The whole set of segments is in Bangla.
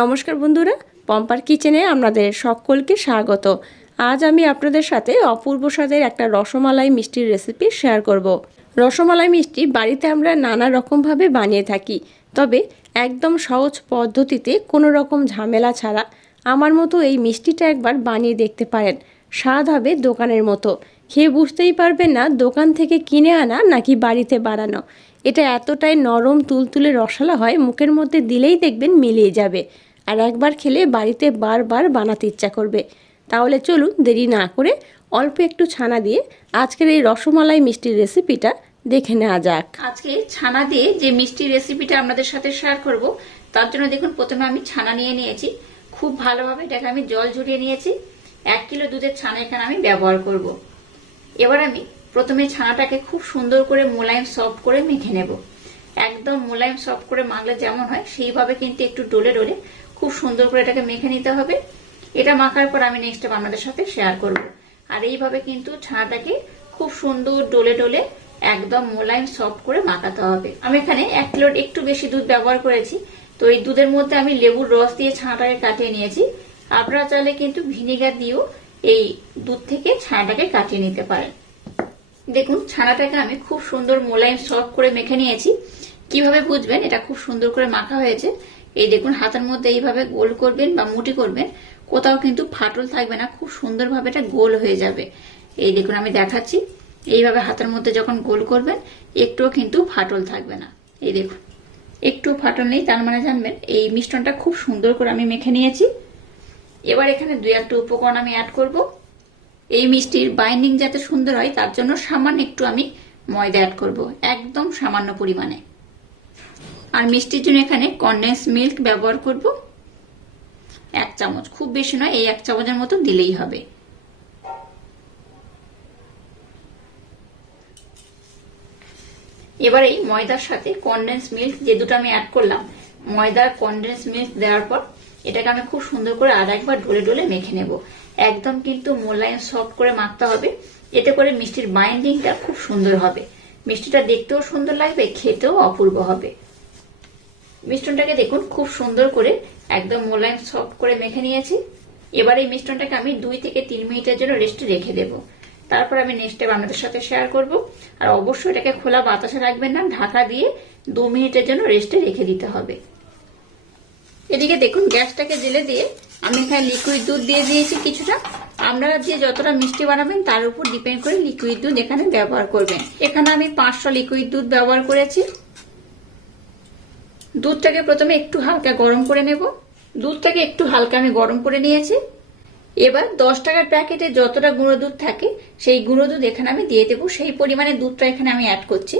নমস্কার বন্ধুরা, পম্পার কিচেনে আপনাদের সকলকে স্বাগত। আজ আমি আপনাদের সাথে অপূর্ব স্বাদের একটা রসমালাই মিষ্টির রেসিপি শেয়ার করব। রসমালাই মিষ্টি বাড়িতে আমরা নানা রকমভাবে বানিয়ে থাকি, তবে একদম সহজ পদ্ধতিতে কোনো রকম ঝামেলা ছাড়া আমার মতো এই মিষ্টিটা একবার বানিয়ে দেখতে পারেন। স্বাদ হবে দোকানের মতো। খেয়ে বুঝতেই পারবেন না দোকান থেকে কিনে আনা নাকি বাড়িতে বানানো। এটা এতটাই নরম তুলতুলে রসালা হয়, মুখের মধ্যে দিলেই দেখবেন মিলিয়ে যাবে। আর একবার খেলে বাড়িতে বারবার বানাতে ইচ্ছা করবে। তাহলে চলুন দেরি না করে অল্প একটু ছানা দিয়ে আজকের এই রসমালাই মিষ্টির রেসিপিটা দেখে নেওয়া যাক। আজকে ছানা দিয়ে যে মিষ্টি রেসিপিটা আপনাদের সাথে শেয়ার করব, তার জন্য দেখুন প্রথমে আমি ছানা নিয়ে নিয়েছি। খুব ভালোভাবে এটাকে আমি জল ঝরিয়ে নিয়েছি। এক কিলো দুধের ছানা এখানে আমি ব্যবহার করব। এবার আমি প্রথমে ছানাটাকে খুব সুন্দর করে মোলায়েম সফট করে মেখে নেব। একদম মোলায়েম সফট করে মাখলে যেমন হয়, সেইভাবে কিন্তু একটু ডলে ডোলে খুব সুন্দর করে এটাকে মেখে নিতে হবে। এটা মাখার পর আমি নেক্সট আপনাদের সাথে শেয়ার করব। আর এইভাবে কিন্তু ছানাটাকে খুব সুন্দর ডলে ডলে একদম মোলায়েম সফট করে মাখাতে হবে। আমি এখানে এক কিলোর একটু বেশি দুধ ব্যবহার করেছি। তো এই দুধের মধ্যে আমি লেবুর রস দিয়ে ছানাটাকে কাটিয়ে নিয়েছি। আপনারা চাইলে কিন্তু ভিনেগার দিয়েও এই দুধ থেকে ছানাটাকে কাটিয়ে নিতে পারেন। দেখুন, ছানাটাকে আমি খুব সুন্দর মোলায়েম সফট করে মেখে নিয়েছি। কীভাবে বুঝবেন? এটা খুব সুন্দর করে মাখা হয়েছে। এই দেখুন, হাতের মধ্যে এইভাবে গোল করবেন বা মুটি করবেন, কোথাও কিন্তু ফাটল থাকবে না, খুব সুন্দরভাবে এটা গোল হয়ে যাবে। এই দেখুন, আমি দেখাচ্ছি। এইভাবে হাতের মধ্যে যখন গোল করবেন, একটুও কিন্তু ফাটল থাকবে না। এই দেখুন, একটু ফাটল নেই, তার মানে জানবেন, এই মিশ্রণটা খুব সুন্দর করে আমি মেখে নিয়েছি। এবার এখানে দুই একটা উপকরণ আমি অ্যাড করব। এই মিষ্টির বাইন্ডিং যাতে সুন্দর হয়, তার জন্য সামান্য একটু আমি ময়দা অ্যাড করব, একদম সামান্য পরিমাণে। আর মিষ্টির জন্য এখানে কনডেন্স মিল্ক ব্যবহার করব, এক চামচ। খুব বেশি নয়, এই এক চামচের মতো দিলেই হবে। এবার এই ময়দার সাথে কনডেন্স মিল্ক যে দুটো আমি অ্যাড করলাম, ময়দার কনডেন্স মিল্ক দেওয়ার পর, এটাকে আমি খুব সুন্দর করে আর একবার ডলে ডলে মেখে নেব। একদম কিন্তু মোলায়েম সফট করে মাখতে হবে। এতে করে মিষ্টির বাইন্ডিংটা খুব সুন্দর হবে। মিষ্টিটা দেখতেও সুন্দর লাগবে, খেতেও অপূর্ব হবে। মিষ্টনটাকে দেখুন, খুব সুন্দর করে একদম মোলায়েম সফট করে মেখে নিয়েছি। এবার এই মিষ্টনটাকে আমি দুই থেকে তিন মিনিটের জন্য রেস্টে রেখে দেব। তারপর আমি নেক্সট টাইম আপনাদের সাথে শেয়ার করব। আর অবশ্যই এটাকে খোলা বাতাসে রাখবেন না, ঢাকা দিয়ে দু মিনিটের জন্য রেস্টে রেখে দিতে হবে। এদিকে দেখুন, গ্যাসটাকে জেলে দিয়ে আমি এখানে লিকুইড দুধ দিয়ে দিয়েছি কিছুটা। আপনারা যে যতটা মিষ্টি বানাবেন, তার উপর ডিপেন্ড করে লিকুইড দুধ এখানে ব্যবহার করবেন। এখানে আমি পাঁচশো লিকুইড দুধ ব্যবহার করেছি। দুধটাকে প্রথমে একটু হালকা গরম করে নেব। দুধটাকে একটু হালকা আমি গরম করে নিয়েছি। এবার দশ টাকার প্যাকেটে যতটা গুঁড়ো দুধ থাকে, সেই গুঁড়ো দুধ এখানে আমি দিয়ে দেবো। সেই পরিমাণে দুধটা এখানে আমি অ্যাড করছি।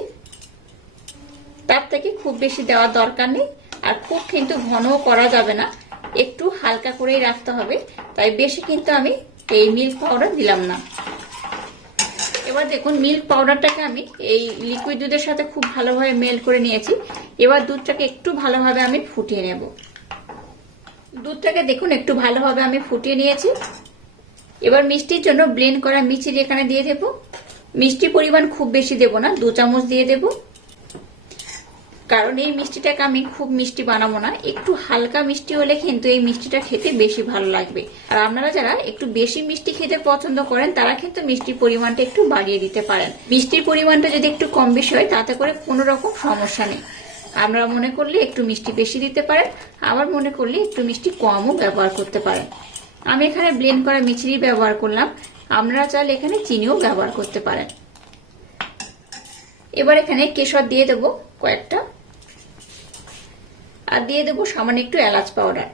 তার থেকে খুব বেশি দেওয়ার দরকার নেই। আর খুব কিন্তু ঘনও করা যাবে না। একটু হালকা করেই রাখতে হবে। তাই বেশি কিন্তু আমি এই মিল্ক পাউডার দিলাম না। এবার দেখুন মিল্ক পাউডারটাকে আমি এই লিকুইড দুধের সাথে খুব ভালোভাবে মেল করে নিয়েছি। এবার দুধটাকে একটু ভালোভাবে আমি ফুটিয়ে নেব। দুধটাকে দেখুন, একটু ভালোভাবে আমি ফুটিয়ে নিয়েছি। এবার মিষ্টির জন্য ব্লেন্ড করা মিচির এখানে দিয়ে দেব। মিষ্টি পরিমাণ খুব বেশি দেব না, দু চামচ দিয়ে দেব। কারণ এই মিষ্টিটাকে আমি খুব মিষ্টি বানাবো না। একটু হালকা মিষ্টি হলে কিন্তু এই মিষ্টিটা খেতে বেশি ভালো লাগবে। আর আপনারা যারা একটু বেশি মিষ্টি খেতে পছন্দ করেন, তারা কিন্তু মিষ্টির পরিমাণটা একটু বাড়িয়ে দিতে পারেন। মিষ্টির পরিমাণটা যদি একটু কম বেশি হয়, তাতে করে কোনো রকম সমস্যা নেই। আপনারা মনে করলে একটু মিষ্টি বেশি দিতে পারেন, আবার মনে করলে একটু মিষ্টি কমও ব্যবহার করতে পারেন। আমি এখানে ব্লেন্ড করা মিচিরি ব্যবহার করলাম। আপনারা চাইলে এখানে চিনিও ব্যবহার করতে পারেন। এবার এখানে কেশর দিয়ে দেবো কয়েকটা। আর দিয়ে দেবো সামান্য একটু এলাচ পাউডার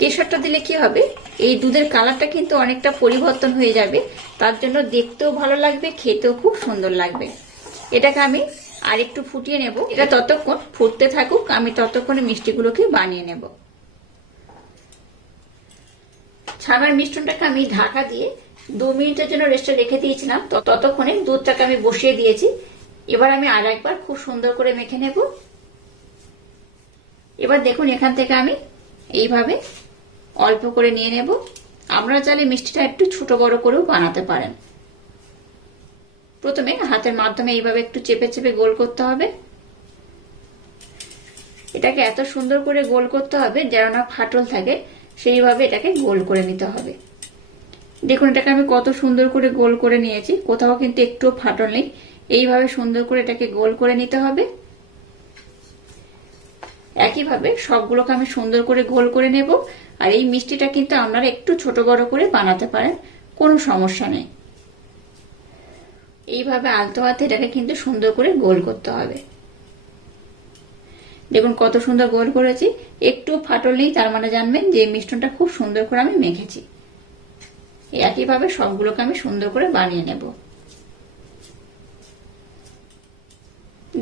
কেশরটা দিলে কি হবে? এই দুধের কালারটা কিন্তু অনেকটা পরিবর্তন হয়ে যাবে। তার জন্য দেখতেও ভালো লাগবে, খেতেও খুব সুন্দর লাগবে। এটাকে আমি আর একটু ফুটিয়ে নেব। এটা ততক্ষণ ফুটতে থাকুক, আমি ততক্ষণে মিষ্টিগুলোকে বানিয়ে নেব। ছানার মিষ্টনটাকে আমি ঢাকা দিয়ে দু মিনিটের জন্য রেস্টে রেখে দিয়েছিলাম। ততক্ষণে দুধটাকে আমি বসিয়ে দিয়েছি। এবার আমি আর একবার খুব সুন্দর করে মেখে নেব। এবার দেখুন এখান থেকে আমি এইভাবে অল্প করে নিয়ে নেব। আমরা চাইলে মিষ্টিটা একটু ছোট বড় করেও বানাতে পারেন। প্রথমে হাতের মাধ্যমে এইভাবে একটু চেপে চেপে গোল করতে হবে। এটাকে এত সুন্দর করে গোল করতে হবে যেন না ফাটল থাকে, সেইভাবে এটাকে গোল করে নিতে হবে। দেখুন এটাকে আমি কত সুন্দর করে গোল করে নিয়েছি, কোথাও কিন্তু একটুও ফাটল নেই। এইভাবে সুন্দর করে এটাকে গোল করে নিতে হবে। একইভাবে সবগুলোকে আমি সুন্দর করে গোল করে নেব। আর এই মিষ্টিটা কিন্তু আপনারা একটু ছোট বড় করে বানাতে পারেন, কোনো সমস্যা নেই। এইভাবে আলতো হাতে এটাকে কিন্তু সুন্দর করে গোল করতে হবে। দেখুন কত সুন্দর গোল করেছি। একটু ফাটল নেই, তার মানে জানবেন যে মিষ্টনটা খুব সুন্দর করে আমি মেখেছি। একইভাবে সবগুলোকে আমি সুন্দর করে বানিয়ে নেব।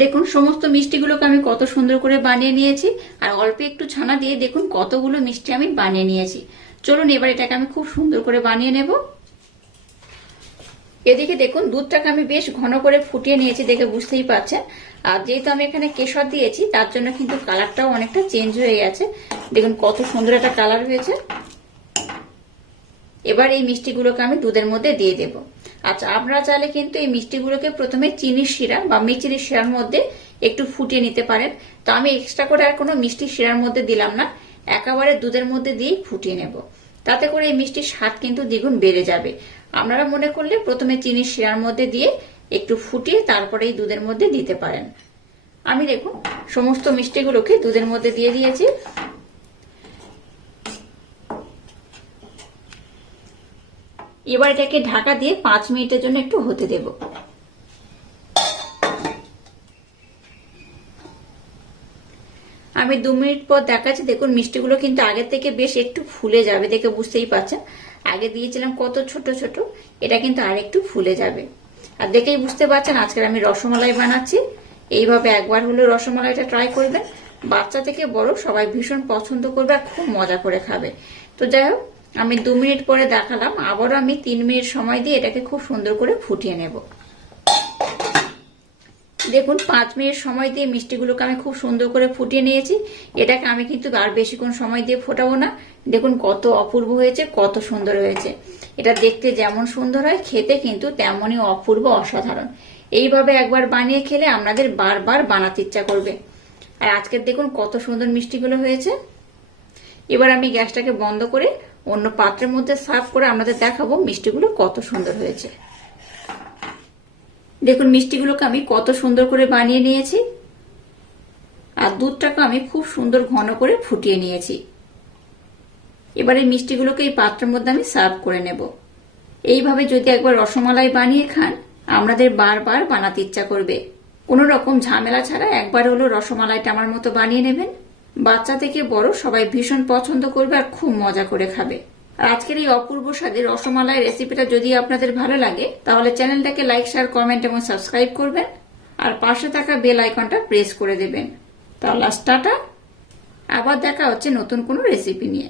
দেখুন, সমস্ত মিষ্টিগুলোকে আমি কত সুন্দর করে বানিয়ে নিয়েছি। আর অল্প একটু ছানা দিয়ে দেখুন কতগুলো মিষ্টি আমি বানিয়ে নিয়েছি। চলুন, এবার এটাকে আমি খুব সুন্দর করে বানিয়ে নেব। এদিকে দেখুন, দুধটাকে আমি বেশ ঘন করে ফুটিয়ে নিয়েছি দেখে বুঝতেই পারছেন আর যেহেতু আমি এখানে কেশর দিয়েছি, তার জন্য কিন্তু কালারটাও অনেকটা চেঞ্জ হয়ে গেছে। দেখুন, কত সুন্দর একটা কালার হয়েছে। এবার এই মিষ্টিগুলোকে আমি দুধের মধ্যে দিয়ে দেব। আচ্ছা আপনারা চাইলে কিন্তু এই মিষ্টিগুলোকে প্রথমে চিনির শিরা বা মিচিরির শিরার মধ্যে একটু ফুটিয়ে নিতে পারেন। তো আমি এক্সট্রা করে আর কোনো মিষ্টি শিরার মধ্যে দিলাম না, একেবারে দুধের মধ্যে দিয়েই ফুটিয়ে নেব। তাতে করে এই মিষ্টির স্বাদ কিন্তু দ্বিগুণ বেড়ে যাবে। আপনারা মনে করলে প্রথমে চিনির শিরার মধ্যে দিয়ে একটু ফুটিয়ে তারপরে এই দুধের মধ্যে দিতে পারেন। আমি দেখুন, সমস্ত মিষ্টিগুলোকে দুধের মধ্যে দিয়ে দিয়েছি। এবার এটাকে ঢাকা দিয়ে পাঁচ মিনিটের জন্য একটু হতে দেব। আমি দু মিনিট পর দেখাচ্ছি। দেখুন, মিষ্টিগুলো কিন্তু আগের থেকে বেশ একটু ফুলে যাবে দেখে বুঝতেই পারছেন। আগে দিয়েছিলাম কত ছোট ছোট, এটা কিন্তু আর একটু ফুলে যাবে। আর দেখেই বুঝতে পারছেন, আজকের আমি রসমালাই বানাচ্ছি। এইভাবে একবার হলে রসমালাইটা ট্রাই করবেন। বাচ্চা থেকে বড় সবাই ভীষণ পছন্দ করবে আর খুব মজা করে খাবে। তো যাই হোক আমি দু মিনিট পরে দেখালাম, আবারও আমি তিন মিনিট সময় দিয়ে এটাকে খুব সুন্দর করে ফুটিয়ে নেব। দেখুন, পাঁচ মিনিট সময় দিয়ে মিষ্টিগুলোকে আমি খুব সুন্দর করে ফুটিয়ে নিয়েছি। এটাকে আমি কিন্তু আর বেশিক্ষণ সময় দিয়ে ফোটাবো না। দেখুন, কত অপূর্ব হয়েছে, কত সুন্দর হয়েছে। এটা দেখতে যেমন সুন্দর হয়, খেতে কিন্তু তেমনই অপূর্ব অসাধারণ। এইভাবে একবার বানিয়ে খেলে আপনাদের বারবার বানাতে ইচ্ছা করবে। আর আজকের দেখুন, কত সুন্দর মিষ্টিগুলো হয়েছে। এবার আমি গ্যাসটাকে বন্ধ করে অন্য পাত্রের মধ্যে সার্ভ করে আপনাদের দেখাবো মিষ্টিগুলো কত সুন্দর হয়েছে। দেখুন, মিষ্টিগুলোকে আমি কত সুন্দর করে বানিয়ে নিয়েছি। আর দুধটাকে আমি খুব সুন্দর ঘন করে ফুটিয়ে নিয়েছি। এবার মিষ্টিগুলোকে এই পাত্রের মধ্যে আমি সার্ভ করে নেব। এইভাবে যদি একবার রসমালাই বানিয়ে খান আপনাদের বারবার বানাতে ইচ্ছা করবে। কোনো রকম ঝামেলা ছাড়া একবার হলো রসমালাইটা আমার মতো বানিয়ে নেবেন। বাচ্চা থেকে বড় সবাই ভীষণ পছন্দ করবে আর খুব মজা করে খাবে। আর আজকের এই অপূর্ব স্বাদের রসমালাই রেসিপিটা যদি আপনাদের ভালো লাগে, তাহলে চ্যানেলটাকে লাইক শেয়ার কমেন্ট এবং সাবস্ক্রাইব করবেন। আর পাশে থাকা বেল আইকনটা প্রেস করে দেবেন। তাহলে আবার দেখা হচ্ছে নতুন কোনো রেসিপি নিয়ে।